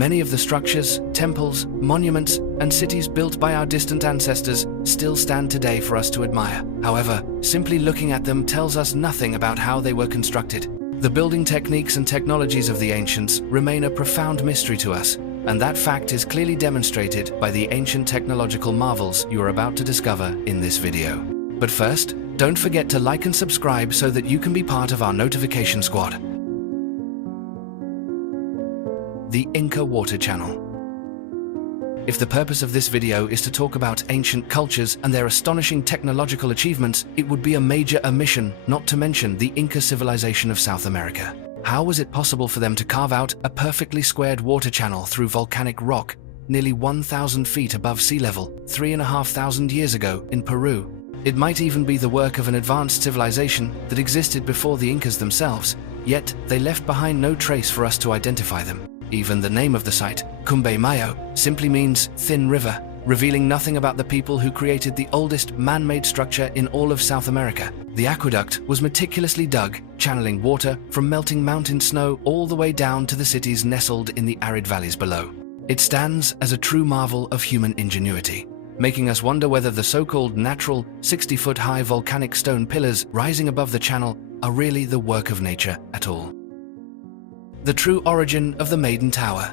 Many of the structures, temples, monuments, and cities built by our distant ancestors still stand today for us to admire. However, simply looking at them tells us nothing about how they were constructed. The building techniques and technologies of the ancients remain a profound mystery to us, and that fact is clearly demonstrated by the ancient technological marvels you are about to discover in this video. But first, don't forget to like and subscribe so that you can be part of our notification squad. The Inca Water Channel. If the purpose of this video is to talk about ancient cultures and their astonishing technological achievements, it would be a major omission not to mention the Inca civilization of South America. How was it possible for them to carve out a perfectly squared water channel through volcanic rock nearly 1,000 feet above sea level 3,500 years ago in Peru? It might even be the work of an advanced civilization that existed before the Incas themselves, yet they left behind no trace for us to identify them. Even the name of the site, Mayo, simply means thin river, revealing nothing about the people who created the oldest man-made structure in all of South America. The aqueduct was meticulously dug, channeling water from melting mountain snow all the way down to the cities nestled in the arid valleys below. It stands as a true marvel of human ingenuity, making us wonder whether the so-called natural 60-foot-high volcanic stone pillars rising above the channel are really the work of nature at all. The true origin of the Maiden Tower.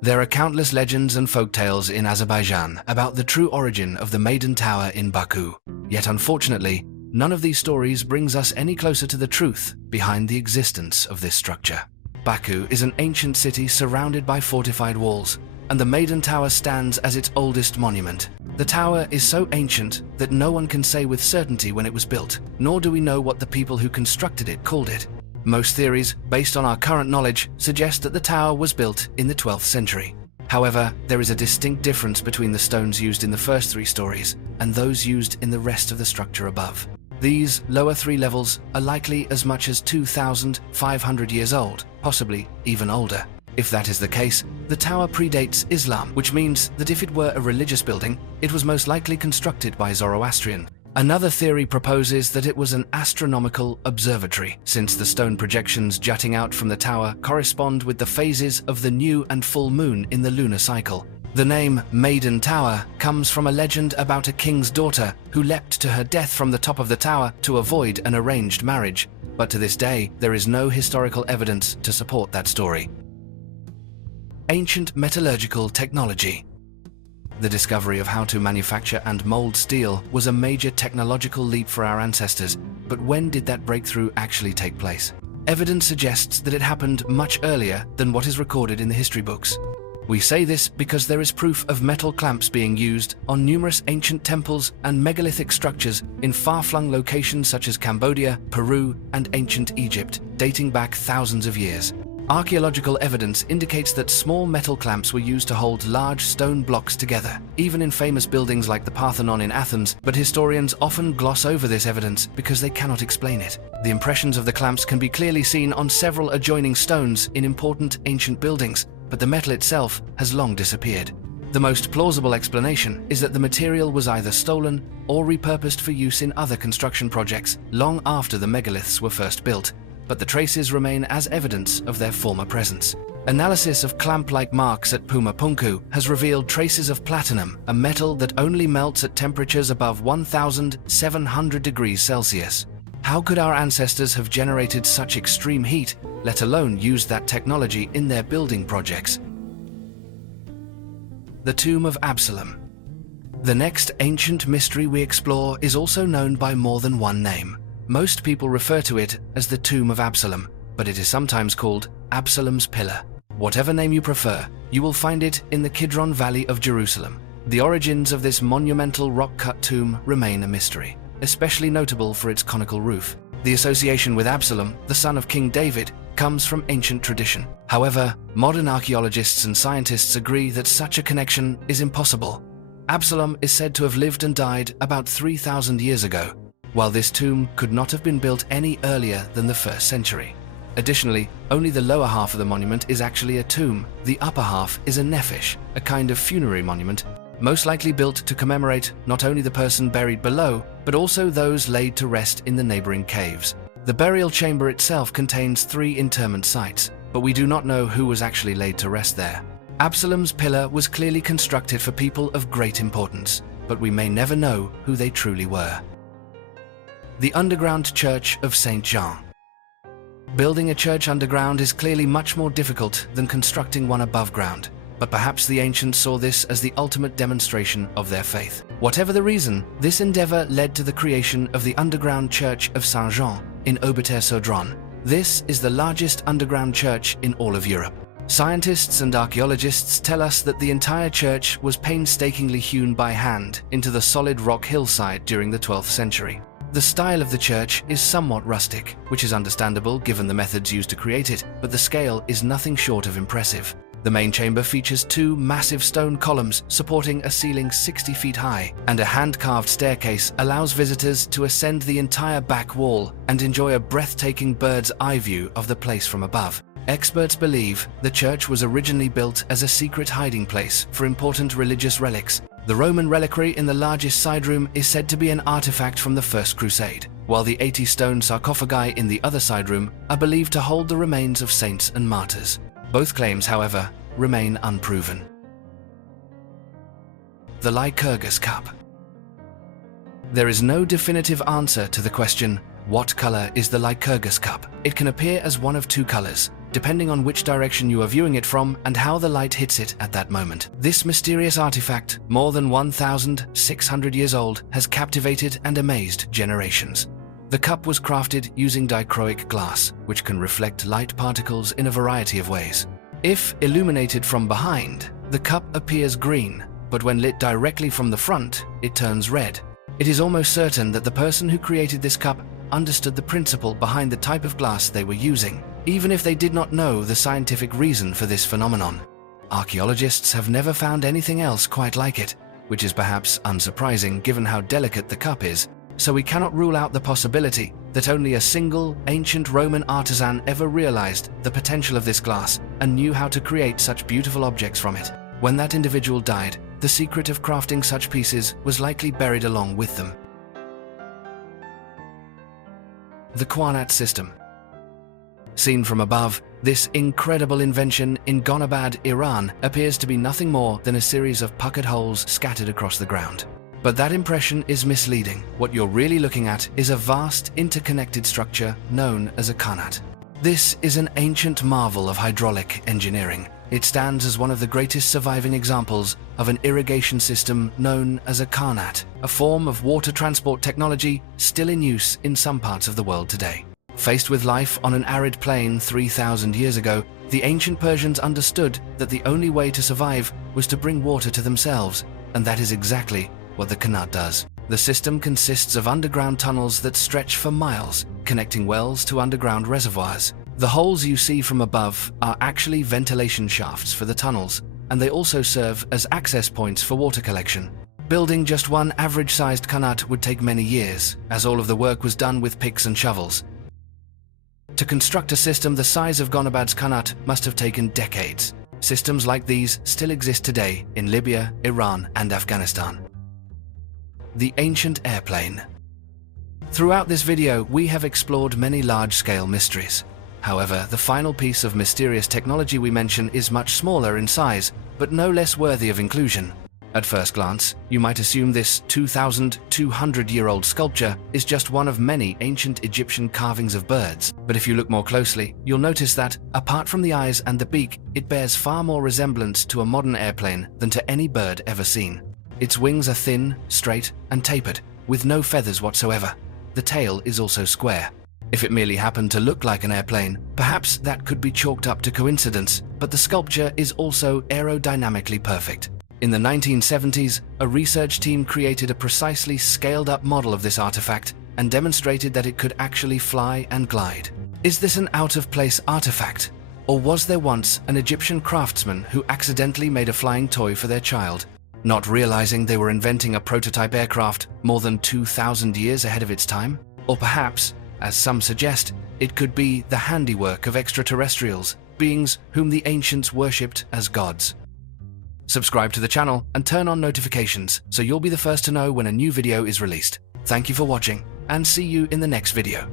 There are countless legends and folktales in Azerbaijan about the true origin of the Maiden Tower in Baku. Yet unfortunately, none of these stories brings us any closer to the truth behind the existence of this structure. Baku is an ancient city surrounded by fortified walls, and the Maiden Tower stands as its oldest monument. The tower is so ancient that no one can say with certainty when it was built, nor do we know what the people who constructed it called it. Most theories, based on our current knowledge, suggest that the tower was built in the 12th century. However, there is a distinct difference between the stones used in the first 3 stories and those used in the rest of the structure above. These lower 3 levels are likely as much as 2,500 years old, possibly even older. If that is the case, the tower predates Islam, which means that if it were a religious building, it was most likely constructed by Zoroastrian. Another theory proposes that it was an astronomical observatory, since the stone projections jutting out from the tower correspond with the phases of the new and full moon in the lunar cycle. The name Maiden Tower comes from a legend about a king's daughter who leapt to her death from the top of the tower to avoid an arranged marriage, but to this day there is no historical evidence to support that story. Ancient metallurgical technology. The discovery of how to manufacture and mold steel was a major technological leap for our ancestors, but when did that breakthrough actually take place? Evidence suggests that it happened much earlier than what is recorded in the history books. We say this because there is proof of metal clamps being used on numerous ancient temples and megalithic structures in far-flung locations such as Cambodia, Peru, and ancient Egypt, dating back thousands of years. Archaeological evidence indicates that small metal clamps were used to hold large stone blocks together, even in famous buildings like the Parthenon in Athens, but historians often gloss over this evidence because they cannot explain it. The impressions of the clamps can be clearly seen on several adjoining stones in important ancient buildings, but the metal itself has long disappeared. The most plausible explanation is that the material was either stolen or repurposed for use in other construction projects long after the megaliths were first built, but the traces remain as evidence of their former presence. Analysis of clamp-like marks at Pumapunku has revealed traces of platinum, a metal that only melts at temperatures above 1,700 degrees Celsius. How could our ancestors have generated such extreme heat, let alone used that technology in their building projects? The Tomb of Absalom. The next ancient mystery we explore is also known by more than one name. Most people refer to it as the Tomb of Absalom, but it is sometimes called Absalom's Pillar. Whatever name you prefer, you will find it in the Kidron Valley of Jerusalem. The origins of this monumental rock-cut tomb remain a mystery, especially notable for its conical roof. The association with Absalom, the son of King David, comes from ancient tradition. However, modern archaeologists and scientists agree that such a connection is impossible. Absalom is said to have lived and died about 3,000 years ago, while this tomb could not have been built any earlier than the 1st century. Additionally, only the lower half of the monument is actually a tomb. The upper half is a nephesh, a kind of funerary monument, most likely built to commemorate not only the person buried below, but also those laid to rest in the neighboring caves. The burial chamber itself contains 3 interment sites, but we do not know who was actually laid to rest there. Absalom's pillar was clearly constructed for people of great importance, but we may never know who they truly were. The underground church of Saint Jean. Building a church underground is clearly much more difficult than constructing one above ground, but perhaps the ancients saw this as the ultimate demonstration of their faith. Whatever the reason, this endeavor led to the creation of the underground church of Saint Jean in Aubeterre-sur-Dronne. This is the largest underground church in all of Europe. Scientists and archaeologists tell us that the entire church was painstakingly hewn by hand into the solid rock hillside during the 12th century. The style of the church is somewhat rustic, which is understandable given the methods used to create it, but the scale is nothing short of impressive. The main chamber features two massive stone columns supporting a ceiling 60 feet high, and a hand-carved staircase allows visitors to ascend the entire back wall and enjoy a breathtaking bird's eye view of the place from above. Experts believe the church was originally built as a secret hiding place for important religious relics. The Roman reliquary in the largest side room is said to be an artifact from the First Crusade, while the 80-stone sarcophagi in the other side room are believed to hold the remains of saints and martyrs. Both claims, however, remain unproven. The Lycurgus Cup. There is no definitive answer to the question, what color is the Lycurgus Cup? It can appear as one of two colors, depending on which direction you are viewing it from and how the light hits it at that moment. This mysterious artifact, more than 1,600 years old, has captivated and amazed generations. The cup was crafted using dichroic glass, which can reflect light particles in a variety of ways. If illuminated from behind, the cup appears green, but when lit directly from the front, it turns red. It is almost certain that the person who created this cup understood the principle behind the type of glass they were using, even if they did not know the scientific reason for this phenomenon. Archaeologists have never found anything else quite like it, which is perhaps unsurprising given how delicate the cup is, so we cannot rule out the possibility that only a single ancient Roman artisan ever realized the potential of this glass and knew how to create such beautiful objects from it. When that individual died, the secret of crafting such pieces was likely buried along with them. The Qanat system. Seen from above, this incredible invention in Gonabad, Iran, appears to be nothing more than a series of puckered holes scattered across the ground. But that impression is misleading. What you're really looking at is a vast, interconnected structure known as a Qanat. This is an ancient marvel of hydraulic engineering. It stands as one of the greatest surviving examples of an irrigation system known as a Qanat, a form of water transport technology still in use in some parts of the world today. Faced with life on an arid plain 3,000 years ago, the ancient Persians understood that the only way to survive was to bring water to themselves, and that is exactly what the Qanat does. The system consists of underground tunnels that stretch for miles, connecting wells to underground reservoirs. The holes you see from above are actually ventilation shafts for the tunnels, and they also serve as access points for water collection. Building just one average-sized Qanat would take many years, as all of the work was done with picks and shovels. To construct a system the size of Gonabad's Qanat must have taken decades. Systems like these still exist today in Libya, Iran, and Afghanistan. The ancient airplane. Throughout this video, we have explored many large-scale mysteries. However, the final piece of mysterious technology we mention is much smaller in size, but no less worthy of inclusion. At first glance, you might assume this 2,200-year-old sculpture is just one of many ancient Egyptian carvings of birds. But if you look more closely, you'll notice that, apart from the eyes and the beak, it bears far more resemblance to a modern airplane than to any bird ever seen. Its wings are thin, straight, and tapered, with no feathers whatsoever. The tail is also square. If it merely happened to look like an airplane, perhaps that could be chalked up to coincidence, but the sculpture is also aerodynamically perfect. In the 1970s, a research team created a precisely scaled-up model of this artifact and demonstrated that it could actually fly and glide. Is this an out-of-place artifact? Or was there once an Egyptian craftsman who accidentally made a flying toy for their child, not realizing they were inventing a prototype aircraft more than 2,000 years ahead of its time? Or perhaps, as some suggest, it could be the handiwork of extraterrestrials, beings whom the ancients worshipped as gods. Subscribe to the channel and turn on notifications so you'll be the first to know when a new video is released. Thank you for watching, and see you in the next video.